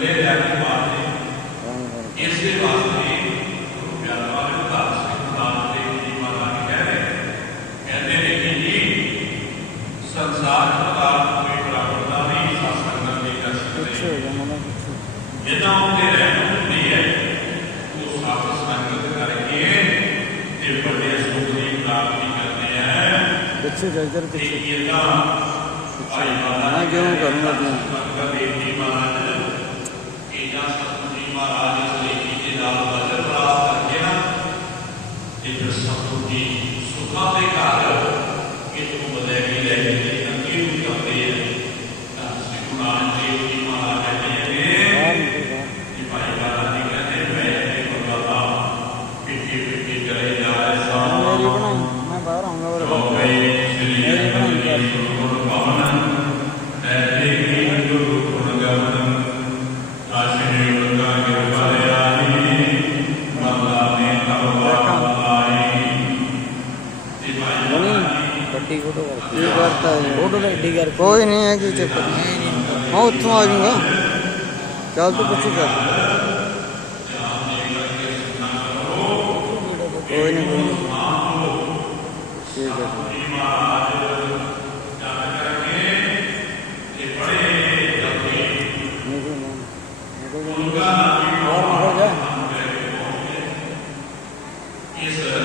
ਜਿਹੜਾ ਕਿ ਇਹ ਤਾਂ ਆਈ ਬਾਲਾ ਮੈਂ ਕਿਉਂ ਕਰੂੰਗਾ ਤੂੰ ਕਰ ਦੇ ਦੀ ਬਾਲਾ میں باہر آؤں گا ایڈی گھر کو چکر اب اتنا آ جاؤں گا چل تھی پچھلے گا کوئی مہارے